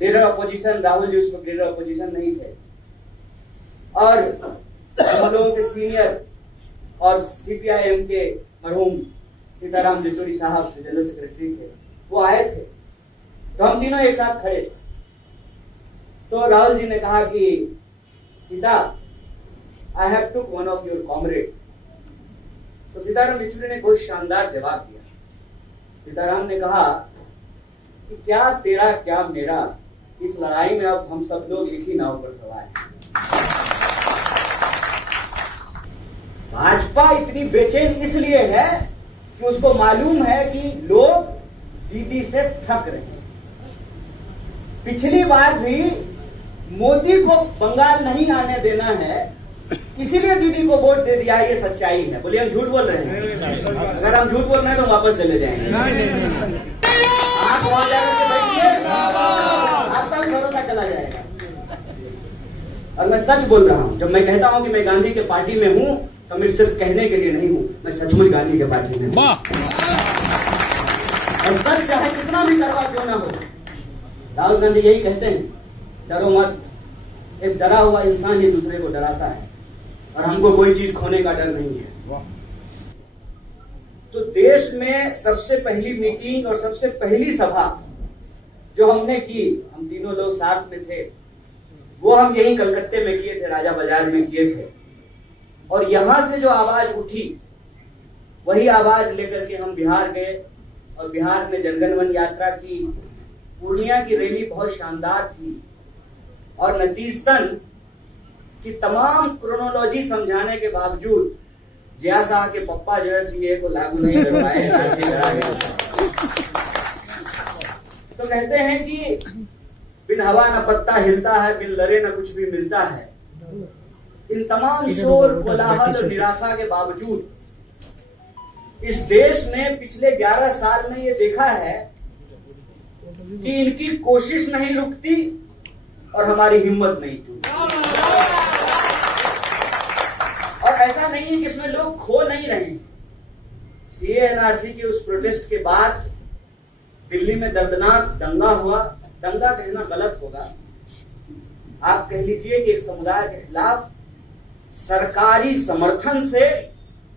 Leader opposition Rahul ji उस वक्त leader opposition नहीं थे, और हम लोगों के सीनियर और सीपीआईएम के मरहूम सीताराम येचुरी साहब जनरल सेक्रेटरी थे, वो आए थे, तो हम तीनों एक साथ खड़े थे। तो राहुल जी ने कहा कि Sita, I have took one of your comrade. तो सीताराम येचुरी ने बहुत शानदार जवाब दिया। सीताराम ने कहा कि क्या तेरा क्या मेरा, इस लड़ाई में अब हम सब लोग एक ही नाव पर सवार हैं। भाजपा इतनी बेचैन इसलिए है कि उसको मालूम है कि लोग दीदी से थक रहे हैं। पिछली बार भी मोदी को बंगाल नहीं आने देना है, इसीलिए दीदी को वोट दे दिया। ये सच्चाई है। बोलिए हम झूठ बोल रहे हैं? अगर हम झूठ बोल रहे हैं तो वापस चले जाएंगे। आप वहां जाकर के बैठिए, आपका भी भरोसा चला जाएगा। और मैं सच बोल रहा हूं। जब मैं कहता हूं कि मैं गांधी के पार्टी में हूं, तो मैं सिर्फ कहने के लिए नहीं हूं, मैं सचमुच गांधी के पार्टी में हूं। और सच चाहे कितना भी करवा क्यों ना हो, राहुल गांधी यही कहते हैं, डरो मत। एक डरा हुआ इंसान ही दूसरे को डराता है, और हमको कोई चीज खोने का डर नहीं है। तो देश में सबसे पहली मीटिंग और सबसे पहली सभा जो हमने की, हम तीनों लोग साथ में थे, वो हम यही कलकत्ते में किए थे, राजा बाजार में किए थे। और यहां से जो आवाज उठी, वही आवाज लेकर के हम बिहार गए, और बिहार में जनगण मन यात्रा की। पूर्णिया की रैली बहुत शानदार थी, और नतीजतन की तमाम क्रोनोलॉजी समझाने के बावजूद जया शाह के पप्पा जो है सीए को लागू नहीं करवाए, डरा गया। तो कहते हैं कि बिन हवा न पत्ता हिलता है, बिन लड़े न कुछ भी मिलता है। इन तमाम शोर, कोलाहल और निराशा के बावजूद इस देश ने पिछले 11 साल में ये देखा है कि इनकी कोशिश नहीं रुकती और हमारी हिम्मत नहीं टूटती। और ऐसा नहीं है कि इसमें लोग खो नहीं रहे हैं। सीए एनआरसी के उस प्रोटेस्ट के बाद दिल्ली में दर्दनाक दंगा हुआ। दंगा कहना गलत होगा, आप कह लीजिए कि एक समुदाय के खिलाफ सरकारी समर्थन से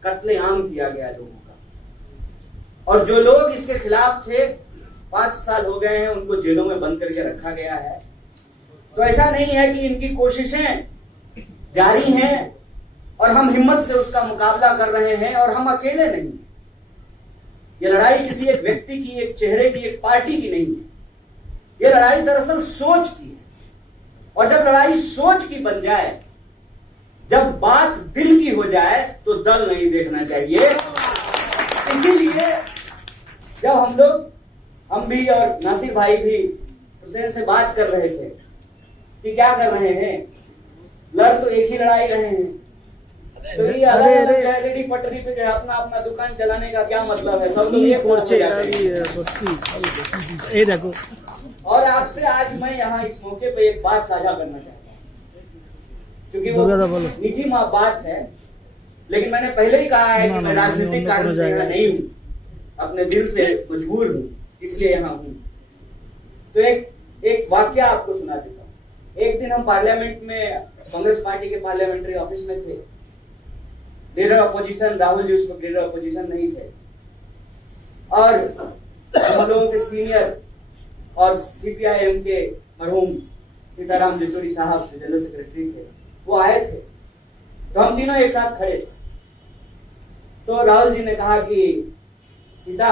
कत्लेआम किया गया लोगों का। और जो लोग इसके खिलाफ थे, 5 साल हो गए हैं, उनको जेलों में बंद करके रखा गया है। तो ऐसा नहीं है कि इनकी कोशिशें जारी हैं और हम हिम्मत से उसका मुकाबला कर रहे हैं, और हम अकेले नहीं। ये लड़ाई किसी एक व्यक्ति की, एक चेहरे की, एक पार्टी की नहीं है। ये लड़ाई दरअसल सोच की है। और जब लड़ाई सोच की बन जाए, जब बात दिल की हो जाए, तो दल नहीं देखना चाहिए। इसीलिए जब हम भी और नासिर भाई भी हुसैन से बात कर रहे थे कि क्या कर रहे हैं, लड़ तो एक ही लड़ाई रहे हैं, तो ये अलग रेडी पटरी पे अपना अपना दुकान चलाने का क्या मतलब है? सब लोग ये देखो। और आपसे आज मैं यहाँ इस मौके पे एक बात साझा करना चाहता हूँ, क्योंकि वो निजी बात है, लेकिन मैंने पहले ही कहा है कि मैं राजनीतिक कारण से यहाँ नहीं हूँ, अपने दिल से मजबूर हूँ, इसलिए यहाँ हूँ। तो एक वाक्य आपको सुना देता हूँ। एक दिन हम पार्लियामेंट में, कांग्रेस पार्टी के पार्लियामेंट्री ऑफिस में थे। लीडर ऑपोजिशन राहुल जी उस वक्त लीडर ऑपोजिशन नहीं थे, और हम लोगों के सीनियर और सीपीआईएम के मरहूम सीताराम येचुरी साहब जनरल सेक्रेटरी थे, वो आए थे, तो हम तीनों एक साथ खड़े थे। तो राहुल जी ने कहा कि Sita,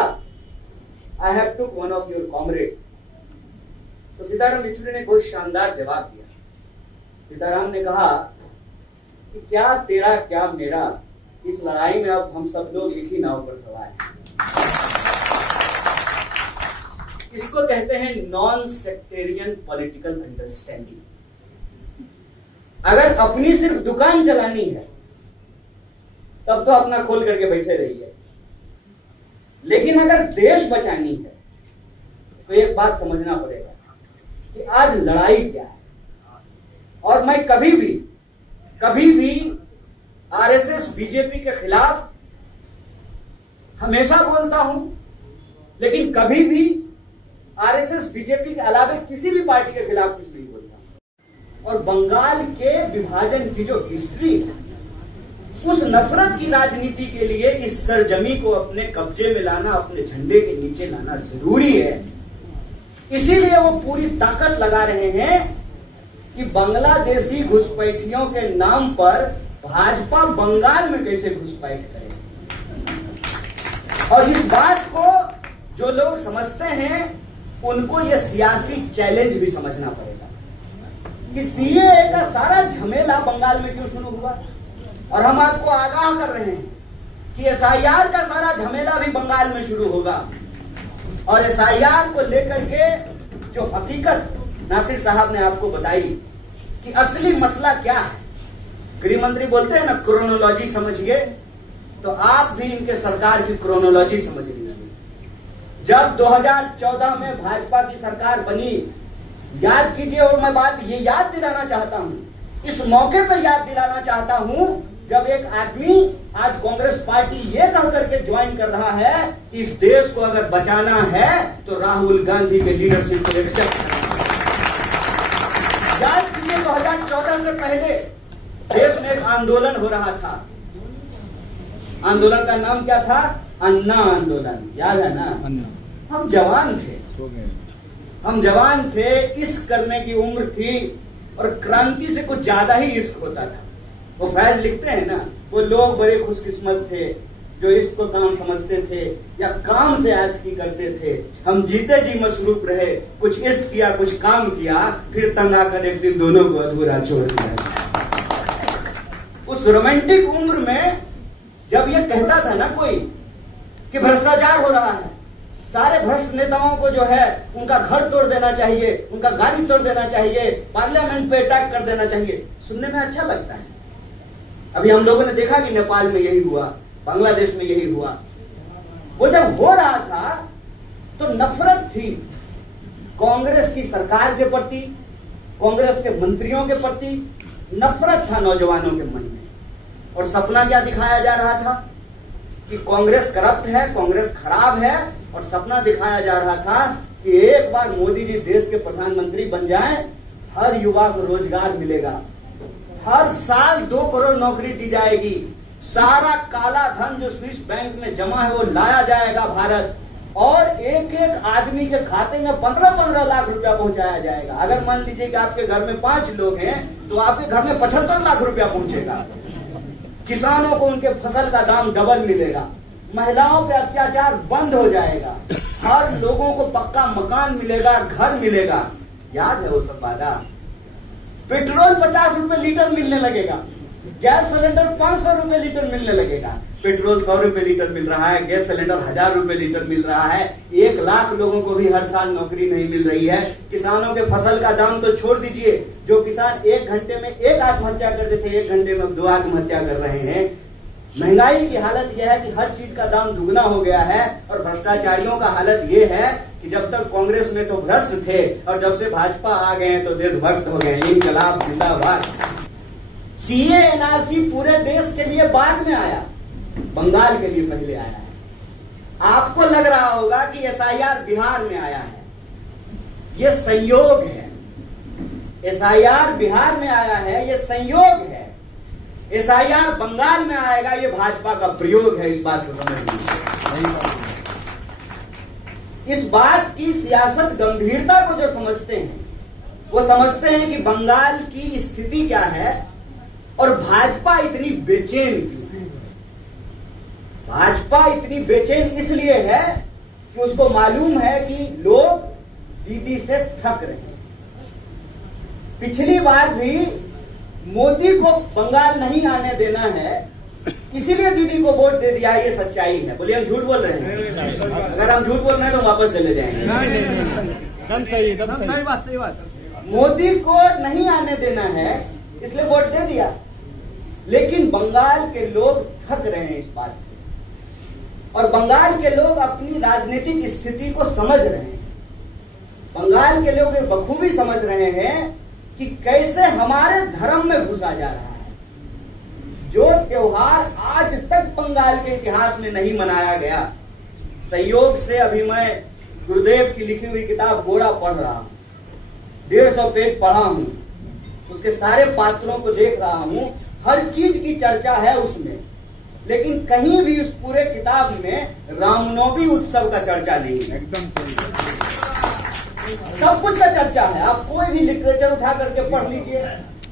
I have took one of your comrade. तो सीताराम येचुरी ने बहुत शानदार जवाब दिया। सीताराम ने कहा कि क्या तेरा क्या मेरा, इस लड़ाई में अब हम सब लोग एक ही नाव पर सवार हैं। इसको कहते हैं नॉन सेक्टेरियन पॉलिटिकल अंडरस्टैंडिंग। अगर अपनी सिर्फ दुकान चलानी है, तब तो अपना खोल करके बैठे रहिए, लेकिन अगर देश बचानी है, तो एक बात समझना पड़ेगा कि आज लड़ाई क्या है। और मैं कभी भी आरएसएस बीजेपी के खिलाफ हमेशा बोलता हूं, लेकिन कभी भी आरएसएस बीजेपी के अलावे किसी भी पार्टी के खिलाफ कुछ नहीं बोलता। और बंगाल के विभाजन की जो हिस्ट्री है, उस नफरत की राजनीति के लिए इस सरजमी को अपने कब्जे में लाना, अपने झंडे के नीचे लाना जरूरी है। इसीलिए वो पूरी ताकत लगा रहे हैं कि बांग्लादेशी घुसपैठियों के नाम पर भाजपा बंगाल में कैसे घुसपैठ करे। और इस बात को जो लोग समझते हैं उनको यह सियासी चैलेंज भी समझना पड़ेगा कि सीएए का सारा झमेला बंगाल में क्यों शुरू हुआ। और हम आपको आगाह कर रहे हैं कि एसआईआर का सारा झमेला भी बंगाल में शुरू होगा। और एसआईआर को लेकर के जो हकीकत नासिर साहब ने आपको बताई कि असली मसला क्या है, गृह मंत्री बोलते हैं ना क्रोनोलॉजी समझिए, तो आप भी इनके सरकार की क्रोनोलॉजी समझ लीजिए। जब 2014 में भाजपा की सरकार बनी, याद कीजिए, और मैं बात ये याद दिलाना चाहता हूं, इस मौके पर याद दिलाना चाहता हूं, जब एक आदमी आज कांग्रेस पार्टी ये कह करके ज्वाइन कर रहा है कि इस देश को अगर बचाना है तो राहुल गांधी के लीडरशिप को एक्सेप्ट करना। याद कीजिए 2014 से पहले देश में एक आंदोलन हो रहा था। आंदोलन का नाम क्या था? अन्ना आंदोलन, याद है ना? हम जवान थे, इश्क करने की उम्र थी और क्रांति से कुछ ज्यादा ही इश्क होता था। वो फैज लिखते हैं ना, वो लोग बड़े खुशकिस्मत थे जो इश्क को काम समझते थे या काम से आशिकी करते थे। हम जीते जी मसरूफ रहे, कुछ इश्क किया, कुछ काम किया, फिर तंग आकर एक दिन दोनों को अधूरा छोड़ दिया। उस रोमांटिक उम्र में जब ये कहता था ना कोई कि भ्रष्टाचार हो रहा है, सारे भ्रष्ट नेताओं को जो है उनका घर तोड़ देना चाहिए, उनका गाड़ी तोड़ देना चाहिए, पार्लियामेंट पे अटैक कर देना चाहिए, सुनने में अच्छा लगता है। अभी हम लोगों ने देखा कि नेपाल में यही हुआ, बांग्लादेश में यही हुआ। वो जब हो रहा था तो नफरत थी कांग्रेस की सरकार के प्रति, कांग्रेस के मंत्रियों के प्रति नफरत था नौजवानों के मन में। और सपना क्या दिखाया जा रहा था कि कांग्रेस करप्ट है, कांग्रेस खराब है, और सपना दिखाया जा रहा था कि एक बार मोदी जी देश के प्रधानमंत्री बन जाएं, हर युवा को रोजगार मिलेगा, हर साल 2 करोड़ नौकरी दी जाएगी, सारा काला धन जो स्विस बैंक में जमा है वो लाया जाएगा भारत, और एक एक आदमी के खाते में 15-15 लाख रुपया पहुंचाया जाएगा। अगर मान लीजिए कि आपके घर में 5 लोग हैं तो आपके घर में 75 लाख रुपया पहुंचेगा। किसानों को उनके फसल का दाम डबल मिलेगा, महिलाओं पे अत्याचार बंद हो जाएगा, हर लोगों को पक्का मकान मिलेगा, घर मिलेगा। याद है वो सब वादा? पेट्रोल 50 रुपए लीटर मिलने लगेगा, गैस सिलेंडर 500 रुपए लीटर मिलने लगेगा। पेट्रोल 100 रुपए लीटर मिल रहा है, गैस सिलेंडर 1000 रुपए लीटर मिल रहा है। 1 लाख लोगों को भी हर साल नौकरी नहीं मिल रही है। किसानों के फसल का दाम तो छोड़ दीजिए, जो किसान 1 घंटे में 1 आत्महत्या करते थे, 1 घंटे में 2 आत्महत्या कर रहे हैं। महंगाई की हालत यह है कि हर चीज का दाम दुगना हो गया है। और भ्रष्टाचारियों का हालत यह है कि जब तक कांग्रेस में तो भ्रष्ट थे और जब से भाजपा आ गए तो देशभक्त हो गए। इनकलाब जिंदाबाद। सीए एनआरसी पूरे देश के लिए बाद में आया, बंगाल के लिए पहले आया है। आपको लग रहा होगा कि एसआईआर बिहार में आया है, ये संयोग है। एसआईआर बिहार में आया है, ये संयोग है। एसआईआर बंगाल में आएगा, ये भाजपा का प्रयोग है। इस बात को समझ लीजिए। इस बात की सियासत गंभीरता को जो समझते हैं वो समझते हैं कि बंगाल की स्थिति क्या है और भाजपा इतनी बेचैन क्यों है। भाजपा इतनी बेचैन इसलिए है कि उसको मालूम है कि लोग दीदी से थक रहे हैं। पिछली बार भी मोदी को बंगाल नहीं आने देना है, इसीलिए दीदी को वोट दे दिया। ये सच्चाई है। बोलिए हम झूठ बोल रहे हैं? अगर हम झूठ बोल रहे हैं तो वापस चले जाएंगे। एकदम सही बात। मोदी को नहीं आने देना है इसलिए वोट दे दिया। लेकिन बंगाल के लोग थक रहे हैं इस बात से, और बंगाल के लोग अपनी राजनीतिक स्थिति को समझ रहे हैं। बंगाल के लोग बखूबी समझ रहे हैं कि कैसे हमारे धर्म में घुसा जा रहा है। जो त्योहार आज तक बंगाल के इतिहास में नहीं मनाया गया, संयोग से अभी मैं गुरुदेव की लिखी हुई किताब गोरा पढ़ रहा हूं, 150 पेज पढ़ा हूं, उसके सारे पात्रों को देख रहा हूं, हर चीज की चर्चा है उसमें, लेकिन कहीं भी उस पूरे किताब में रामनवमी उत्सव का चर्चा नहीं है। एकदम सही। सब कुछ का चर्चा है। आप कोई भी लिटरेचर उठा करके पढ़ लीजिए,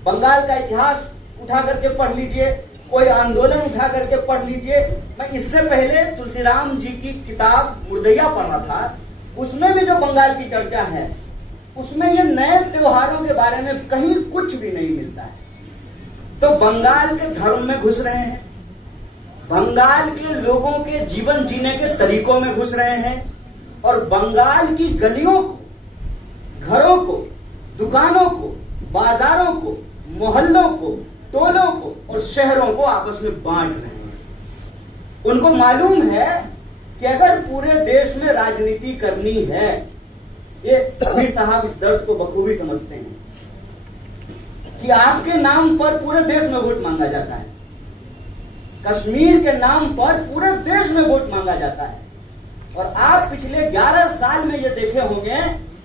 बंगाल का इतिहास उठा करके पढ़ लीजिए, कोई आंदोलन उठा करके पढ़ लीजिए। मैं इससे पहले तुलसीराम जी की किताब मुर्दैया पढ़ रहा था, उसमें भी जो बंगाल की चर्चा है, उसमें ये नए त्योहारों के बारे में कहीं कुछ भी नहीं मिलता है। तो बंगाल के धर्म में घुस रहे हैं, बंगाल के लोगों के जीवन जीने के तरीकों में घुस रहे हैं, और बंगाल की गलियों को, घरों को, दुकानों को, बाजारों को, मोहल्लों को, टोलों को और शहरों को आपस में बांट रहे हैं। उनको मालूम है कि अगर पूरे देश में राजनीति करनी है, ये कबीर साहब इस दर्द को बखूबी समझते हैं कि आपके नाम पर पूरे देश में वोट मांगा जाता है, कश्मीर के नाम पर पूरे देश में वोट मांगा जाता है। और आप पिछले 11 साल में ये देखे होंगे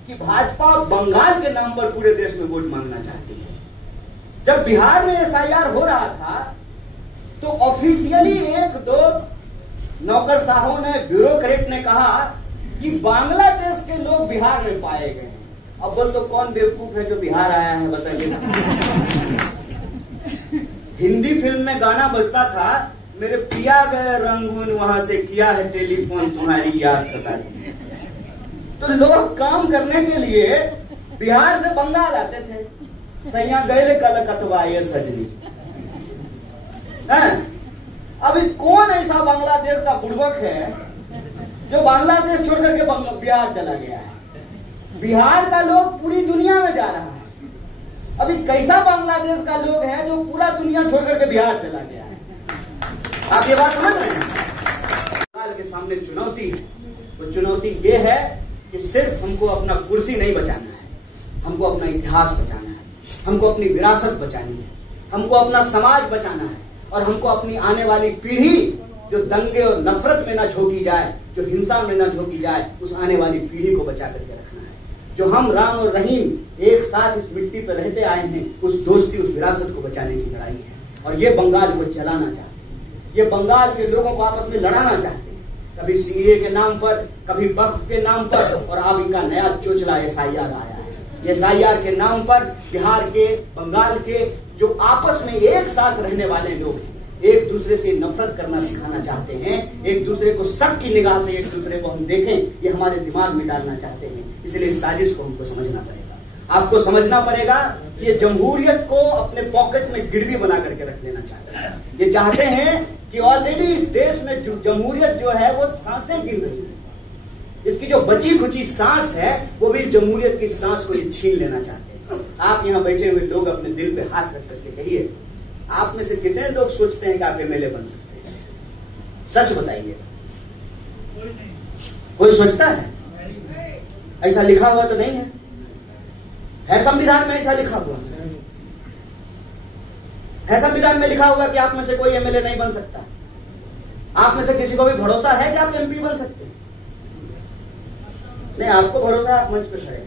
कि भाजपा बंगाल के नाम पर पूरे देश में वोट मांगना चाहती है। जब बिहार में एसआईआर हो रहा था तो ऑफिशियली 1-2 नौकरशाहों ने, ब्यूरोक्रेट ने कहा कि बांग्लादेश के लोग बिहार में पाए गए हैं। अब बोल तो कौन बेवकूफ है जो बिहार आया है, बताइए। हिंदी फिल्म में गाना बजता था, मेरे पिया गए रंगून वहां से किया है टेलीफोन तुम्हारी याद सताती। तो लोग काम करने के लिए बिहार से बंगाल आते थे, सैया गए कलकतवा ये सजनी। अभी कौन ऐसा बांग्लादेश का बुड़बक है जो बांग्लादेश छोड़ करके बिहार चला गया है? बिहार का लोग पूरी दुनिया में जा रहा है। अभी कैसा बांग्लादेश का लोग है जो पूरा दुनिया छोड़ करके बिहार चला गया है? आप ये बात समझ रहे हैं? बंगाल के सामने चुनौती है। वो चुनौती ये है कि सिर्फ हमको अपना कुर्सी नहीं बचाना है, हमको अपना इतिहास बचाना है, हमको अपनी विरासत बचानी है, हमको अपना समाज बचाना है, और हमको अपनी आने वाली पीढ़ी जो दंगे और नफरत में ना झोंकी जाए, जो हिंसा में ना झोंकी जाए, उस आने वाली पीढ़ी को बचा करके रखना है। जो हम राम और रहीम एक साथ इस मिट्टी पर रहते आए हैं, उस दोस्ती, उस विरासत को बचाने की लड़ाई है। और ये बंगाल को जलाना चाहते हैं, ये बंगाल के लोगों को आपस में लड़ाना चाहते हैं, कभी सीए के नाम पर, कभी वक्फ के नाम पर, और अब इनका नया चोचला एसआईआर आया है। एसआईआर के नाम पर बिहार के, बंगाल के जो आपस में एक साथ रहने वाले लोग हैं, एक दूसरे से नफरत करना सिखाना चाहते हैं, एक दूसरे को शक की निगाह से एक दूसरे को हम देखें, ये हमारे दिमाग में डालना चाहते हैं। इसलिए इस साजिश को हमको समझना पड़ेगा। आपको समझना पड़ेगा कि ये जमहूरियत को अपने पॉकेट में गिरवी बना करके रख लेना चाहते हैं। ये चाहते हैं कि ऑलरेडी इस देश में जमहूरियत जो है वो सांसें गिन रही है, इसकी जो बची खुची सांस है वो भी जमहूरियत की सांस को ये छीन लेना चाहते हैं। आप यहाँ बैठे हुए लोग अपने दिल पे हाथ रख करके कहिए, आप में से कितने लोग सोचते हैं कि आप एमएलए बन सकते हैं? सच बताइए, कोई सोचता है? ऐसा लिखा हुआ तो नहीं है संविधान में? ऐसा लिखा हुआ है संविधान में लिखा हुआ कि आप में से कोई एमएलए नहीं बन सकता? आप में से किसी को भी भरोसा है कि आप एमपी बन सकते हैं? नहीं, आपको भरोसा, आप मंच पे खड़े,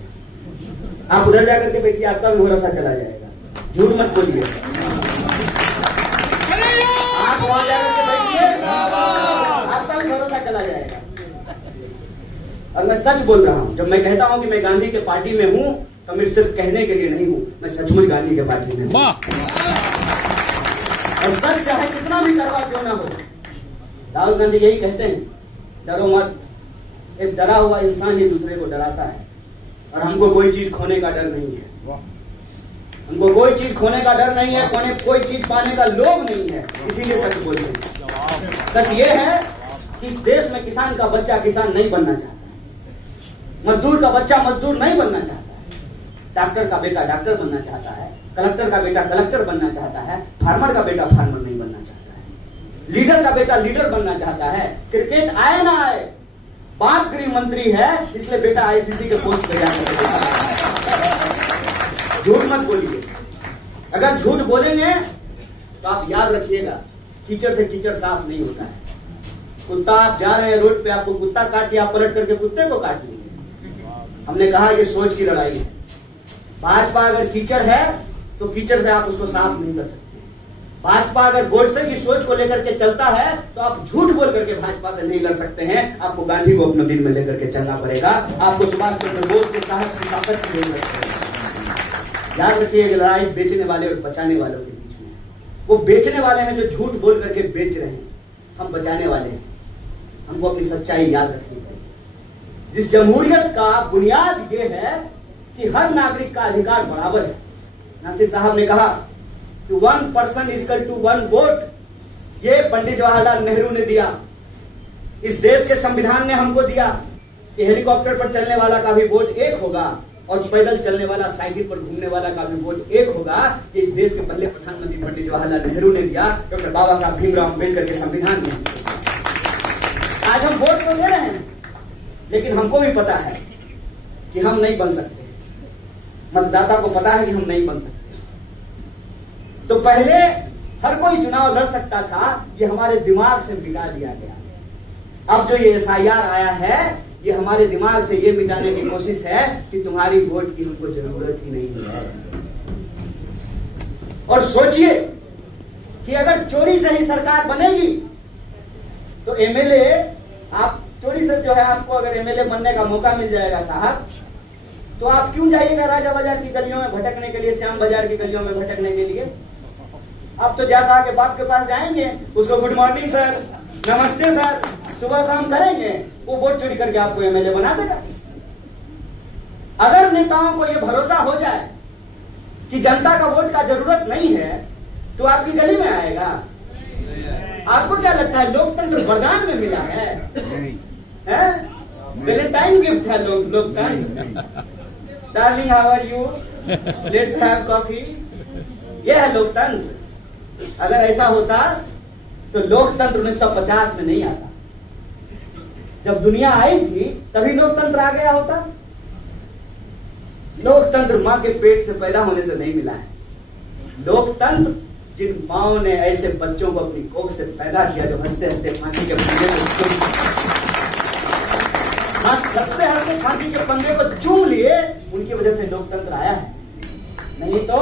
आप उधर जाकर के बैठिए, आपका भी भरोसा चला जाएगा। झूठ मत बोलिए, आप वहां जाकर के बैठिए, आपका भी भरोसा चला जाएगा। और मैं सच बोल रहा हूं, जब मैं कहता हूं कि मैं गांधी के पार्टी में हूं, तो मैं सिर्फ कहने के लिए नहीं हूं, मैं सचमुच गांधी के पार्टी में हूं। और सच चाहे कितना भी करवा क्यों ना हो, राहुल गांधी यही कहते हैं, डरो मत। एक डरा हुआ इंसान ही दूसरे को डराता है। और हमको कोई चीज खोने का डर नहीं है, हमको कोई चीज खोने का डर नहीं है, कोई चीज पाने का लोभ नहीं है। इसीलिए सच बोलते हैं। सच ये है कि इस देश में किसान का बच्चा किसान नहीं बनना चाहता है, मजदूर का बच्चा मजदूर नहीं बनना चाहता है, डॉक्टर का बेटा डॉक्टर बनना चाहता है, कलेक्टर का बेटा कलेक्टर बनना चाहता है, फार्मर का बेटा फार्मर नहीं बनना चाहता है, लीडर का बेटा लीडर बनना चाहता है। क्रिकेट आए ना आए, बाप गृह मंत्री है इसलिए बेटा आईसीसी के पोस्ट पे जाकर झूठ मत बोलिए। अगर झूठ बोलेंगे तो आप याद रखिएगा, कीचड़ से कीचड़ साफ नहीं होता है। कुत्ता, आप जा रहे हैं रोड पे, आपको कुत्ता काट दिया, आप पलट करके कुत्ते को काट लेंगे। हमने कहा ये सोच की लड़ाई है। भाजपा अगर कीचड़ है तो कीचड़ से आप उसको साफ नहीं कर सकते। भाजपा अगर गोडसे की सोच को लेकर के चलता है तो आप झूठ बोल करके भाजपा से नहीं लड़ सकते हैं। आपको गांधी को अपने दिल में लेकर के चलना पड़ेगा। आपको सुभाष चंद्र बोस के साहस की ताकत की जरूरत है। याद रखिए कि लड़ाई बेचने वाले और बचाने वालों के बीच में। वो बेचने वाले हैं जो झूठ बोल करके बेच रहे हैं, हम बचाने वाले हैं। हमको अपनी सच्चाई याद रखनी चाहिए। जिस जमहूरियत का बुनियाद ये है कि हर नागरिक का अधिकार बराबर है। नासिर साहब ने कहा कि 1 person = 1 वोट, ये पंडित जवाहरलाल नेहरू ने दिया। इस देश के संविधान ने हमको दिया कि हेलीकॉप्टर पर चलने वाला का भी वोट एक होगा और पैदल चलने वाला, साइकिल पर घूमने वाला का भी वोट एक होगा। ये इस देश के पहले प्रधानमंत्री पंडित जवाहरलाल नेहरू ने दिया, डॉक्टर बाबा साहब भीमराव अम्बेडकर के संविधान में। आज हम वोट तो दे रहे हैं, लेकिन हमको भी पता है कि हम नहीं बन सकते। मतदाता को पता है कि हम नहीं बन सकते। तो पहले हर कोई चुनाव लड़ सकता था, ये हमारे दिमाग से मिटा दिया गया। अब जो ये SIR आया है, ये हमारे दिमाग से ये मिटाने की कोशिश है कि तुम्हारी वोट की हमको जरूरत ही नहीं है। और सोचिए कि अगर चोरी से ही सरकार बनेगी तो MLA, आप चोरी से जो है, आपको अगर MLA बनने का मौका मिल जाएगा साहब, तो आप क्यों जाइएगा राजा बाजार की गलियों में भटकने के लिए, श्याम बाजार की गलियों में भटकने के लिए? आप तो जैसा के बाप के पास जाएंगे, उसको गुड मॉर्निंग सर, नमस्ते सर, सुबह शाम करेंगे, वो वोट चोरी करके आपको MLA बना देगा। अगर नेताओं को यह भरोसा हो जाए कि जनता का वोट का जरूरत नहीं है, तो आपकी गली में आएगा। आपको क्या लगता है लोकतंत्र वरदान में मिला है? वैलेंटाइन गिफ्ट है लोकतंत्र। Darling how are you, let's have coffee. यह है लोकतंत्र। अगर ऐसा होता तो लोकतंत्र 1950 में नहीं आता। जब दुनिया आई थी तभी लोकतंत्र आ गया होता। लोकतंत्र मां के पेट से पैदा होने से नहीं मिला है। लोकतंत्र जिन माओ ने ऐसे बच्चों को अपनी कोख से पैदा किया जो हंसते हंसते फांसी के फंदे को चूम लिए, उनकी वजह से लोकतंत्र आया है। नहीं तो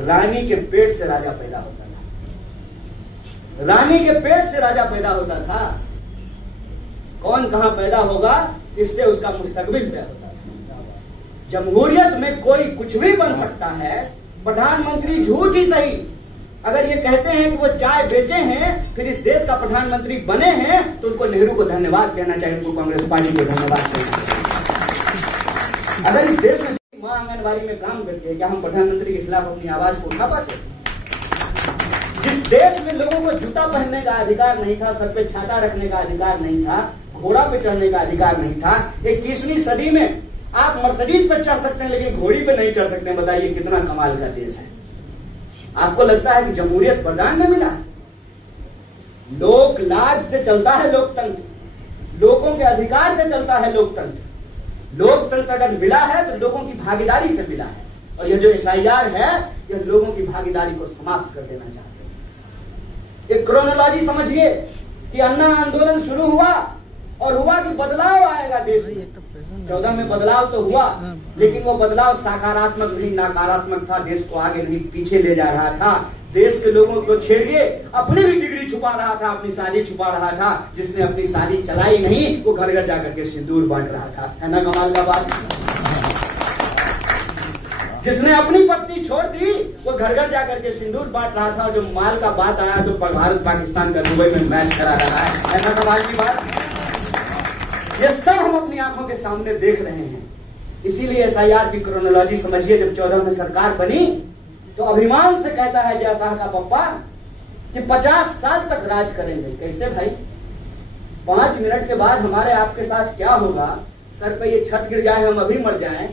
रानी के पेट से राजा पैदा होता था। रानी के पेट से राजा पैदा होता था। कौन कहां पैदा होगा, इससे उसका मुस्तकबिल तय होता है। जमहूरियत में कोई कुछ भी बन सकता है। प्रधानमंत्री झूठ ही सही, अगर ये कहते हैं कि वो चाय बेचे हैं, फिर इस देश का प्रधानमंत्री बने हैं, तो उनको नेहरू को धन्यवाद कहना चाहिए, उनको कांग्रेस पार्टी को धन्यवाद कहना चाहिए। अगर इस देश में मां आंगनबाड़ी में काम करती है, क्या हम प्रधानमंत्री के खिलाफ अपनी आवाज को उठा पाते? जिस देश में लोगों को जूता पहनने का अधिकार नहीं था, सर पे छाता रखने का अधिकार नहीं था, घोड़ा पे चढ़ने का अधिकार नहीं था, 21वीं सदी में आप मर्सिडीज पे चढ़ सकते हैं लेकिन घोड़ी पे नहीं चढ़ सकते। बताइए कितना कमाल का देश है। आपको लगता है कि जमहूरियत वरदान में मिला? लोक लाज से चलता है लोकतंत्र, लोगों के अधिकार से चलता है लोकतंत्र। लोकतंत्र अगर मिला है तो लोगों की भागीदारी से मिला है। और यह जो SIR है, यह लोगों की भागीदारी को समाप्त कर देना चाहते हैं। एक क्रोनोलॉजी समझिए कि अन्ना आंदोलन शुरू हुआ और हुआ कि बदलाव आएगा देश में। 14 में बदलाव तो हुआ, लेकिन वो बदलाव सकारात्मक नहीं, नकारात्मक था। देश को आगे नहीं पीछे ले जा रहा था। देश के लोगों को छेड़िए, अपनी भी डिग्री छुपा रहा था, अपनी शादी छुपा रहा था। जिसने अपनी शादी चलाई नहीं, वो घर घर जाकर के सिंदूर बांट रहा था। है ना कमाल का बात? जिसने अपनी पत्नी छोड़ दी, वो घर घर जाकर के सिंदूर बांट रहा था। और जो माल का बात आया तो भारत पाकिस्तान का दुबई में मैच करा रहा है। ऐसा कमाल की बात? ये सब हम अपनी आंखों के सामने देख रहे हैं। इसीलिए SIR की क्रोनोलॉजी समझिए। जब 14 में सरकार बनी तो अभिमान से कहता है जय शाह का पप्पा कि 50 साल तक राज करेंगे। कैसे भाई? 5 मिनट के बाद हमारे आपके साथ क्या होगा? सर पे ये छत गिर जाए, हम अभी मर जाएं,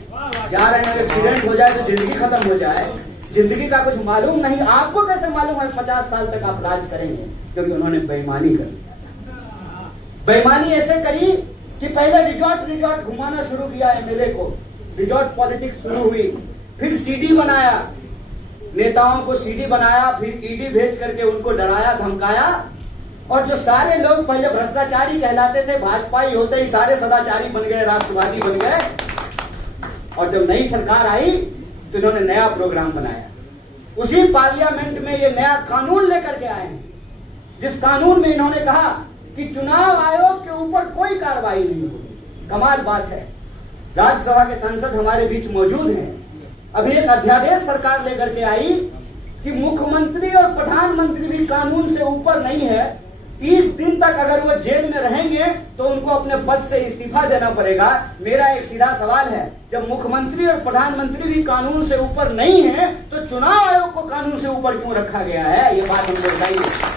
जा रहे हैं, एक्सीडेंट हो जाए तो जिंदगी खत्म हो जाए। जिंदगी का कुछ मालूम नहीं। आपको कैसे मालूम है 50 साल तक आप राज करेंगे? क्योंकि उन्होंने बेईमानी कर दिया था। बेईमानी ऐसे करी कि पहले रिजॉर्ट घुमाना शुरू किया MLA को, रिजॉर्ट पॉलिटिक्स शुरू हुई। फिर CD बनाया, नेताओं को CD बनाया, फिर ED भेज करके उनको डराया धमकाया। और जो सारे लोग पहले भ्रष्टाचारी कहलाते थे, भाजपा ही होते ही सारे सदाचारी बन गए, राष्ट्रवादी बन गए। और जब नई सरकार आई तो इन्होंने नया प्रोग्राम बनाया। उसी पार्लियामेंट में ये नया कानून लेकर के आए हैं, जिस कानून में इन्होंने कहा कि चुनाव आयोग के ऊपर कोई कार्रवाई नहीं होगी। कमाल बात है, राज्यसभा के सांसद हमारे बीच मौजूद हैं। अभी एक अध्यादेश सरकार लेकर के आई कि मुख्यमंत्री और प्रधानमंत्री भी कानून से ऊपर नहीं है। 30 दिन तक अगर वो जेल में रहेंगे तो उनको अपने पद से इस्तीफा देना पड़ेगा। मेरा एक सीधा सवाल है, जब मुख्यमंत्री और प्रधानमंत्री भी कानून से ऊपर नहीं है तो चुनाव आयोग को कानून से ऊपर क्यों रखा गया है? ये बात हमको बताइए।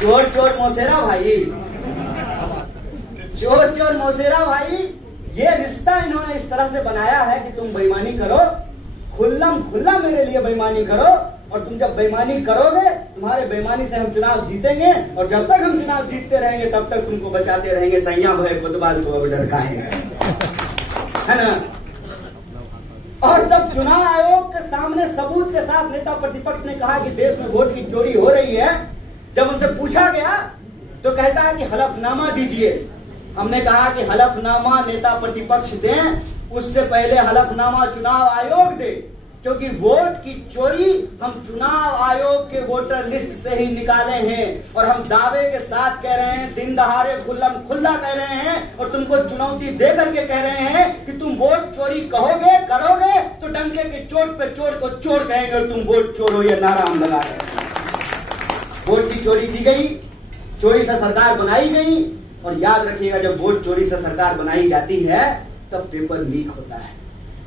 चोर चोर मौसेरा भाई, चोर चोर मौसेरा भाई, ये रिश्ता इन्होंने इस तरह से बनाया है कि तुम बेईमानी करो, खुल्लम खुल्ला मेरे लिए बेईमानी करो, और तुम जब बेईमानी करोगे तुम्हारे बेईमानी से हम चुनाव जीतेंगे, और जब तक हम चुनाव जीतते रहेंगे तब तक तुमको बचाते रहेंगे। सैया भय कोतवाल तो अब डर का है ना। और जब चुनाव आयोग के सामने सबूत के साथ नेता प्रतिपक्ष ने कहा कि देश में वोट की चोरी हो रही है, जब उनसे पूछा गया तो कहता है कि हलफनामा दीजिए। हमने कहा कि हलफनामा नेता प्रतिपक्ष दें, उससे पहले हलफनामा चुनाव आयोग दे, क्योंकि वोट की चोरी हम चुनाव आयोग के वोटर लिस्ट से ही निकाले हैं। और हम दावे के साथ कह रहे हैं, दिन दहाड़े खुल्लम खुल्ला कह रहे हैं, और तुमको चुनौती दे करके कह रहे हैं कि तुम वोट चोरी कहोगे, करोगे तो डंके के चोट पे चोर को चोर कहेंगे और तुम वोट चोर हो, यह नारा हम लगा रहे हैं। वोट की चोरी की गई, चोरी से सरकार बनाई गई, और याद रखिएगा जब वोट चोरी से सरकार बनाई जाती है तब पेपर लीक होता है।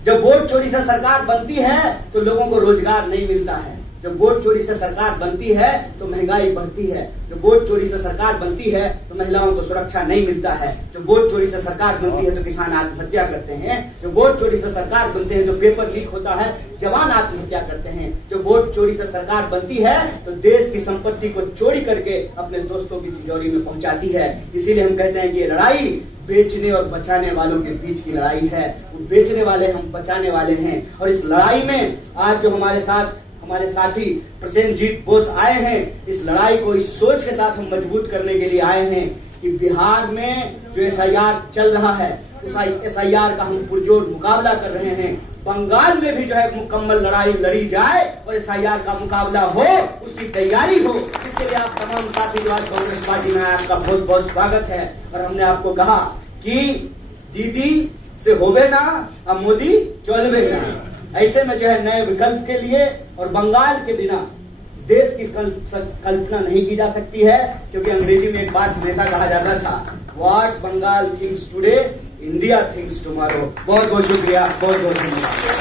जब वोट चोरी से सरकार बनती है तो लोगों को रोजगार नहीं मिलता है। जब वोट चोरी से सरकार बनती है तो महंगाई बढ़ती है। जब वोट चोरी से सरकार बनती है तो महिलाओं को सुरक्षा नहीं मिलता है। जब वोट चोरी से सरकार बनती है तो किसान आत्महत्या करते हैं। जब वोट चोरी से सरकार बनते हैं तो पेपर लीक होता है, जवान आत्महत्या करते हैं। जब वोट चोरी से सरकार बनती है तो देश की संपत्ति को चोरी करके अपने दोस्तों की तिजोरी में पहुंचाती है। इसीलिए हम कहते हैं कि ये लड़ाई बेचने और बचाने वालों के बीच की लड़ाई है। वो बेचने वाले, हम बचाने वाले हैं। और इस लड़ाई में आज जो हमारे साथी प्रसेनजीत बोस आए हैं, इस लड़ाई को इस सोच के साथ हम मजबूत करने के लिए आए हैं कि बिहार में जो SIR चल रहा है उस SIR का हम पुरजोर मुकाबला कर रहे हैं। बंगाल में भी जो है मुकम्मल लड़ाई लड़ी जाए और SIR का मुकाबला हो, उसकी तैयारी हो। इसके लिए आप तमाम साथी जो आज कांग्रेस पार्टी में आपका बहुत बहुत स्वागत है। और हमने आपको कहा कि दीदी से होवे ना, अब मोदी चलवे ना। ऐसे में जो है नए विकल्प के लिए और बंगाल के बिना देश की कल्पना नहीं की जा सकती है, क्योंकि अंग्रेजी में एक बात हमेशा कहा जाता था, what Bengal thinks today India thinks tomorrow. बहुत बहुत शुक्रिया, बहुत बहुत धन्यवाद।